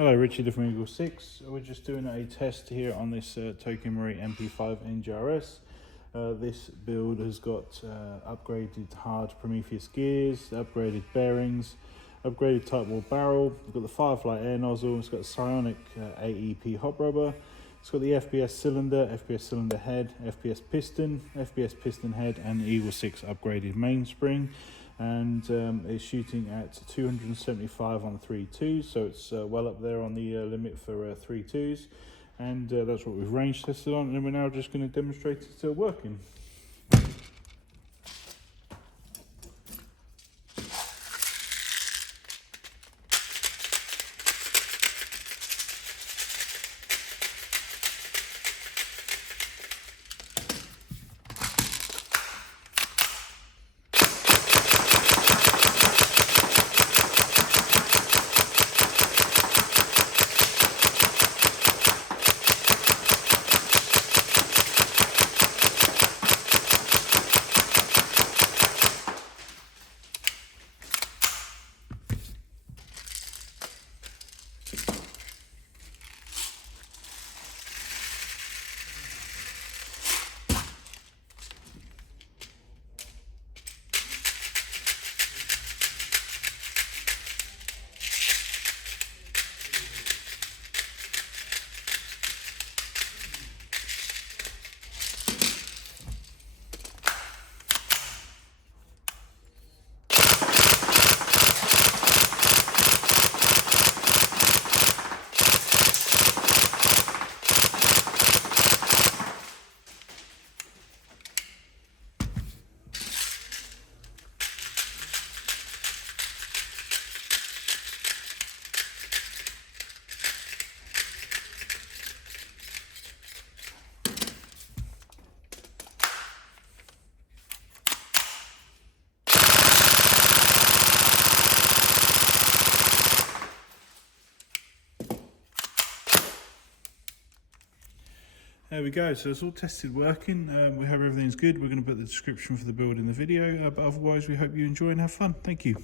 Hello, Richard from EagleSix. We're just doing a test here on this TM Mp5A5 NGRS. This build has got upgraded hard Prometheus gears, upgraded bearings, upgraded Tightbore barrel. We've got the Firefly Air Nozzle. It's got Psionic AEP Hop Tho-R. It's got the FPS Cylinder, FPS Cylinder Head, FPS Piston Head, and the EagleSix upgraded mainspring. And it's shooting at 275 on 3.2, so it's well up there on the limit for 3.2s. And that's what we've range tested on, and we're now just going to demonstrate it working. There we go, so it's all tested working. We hope everything's good. We're going to put the description for the build in the video, but otherwise we hope you enjoy and have fun. Thank you.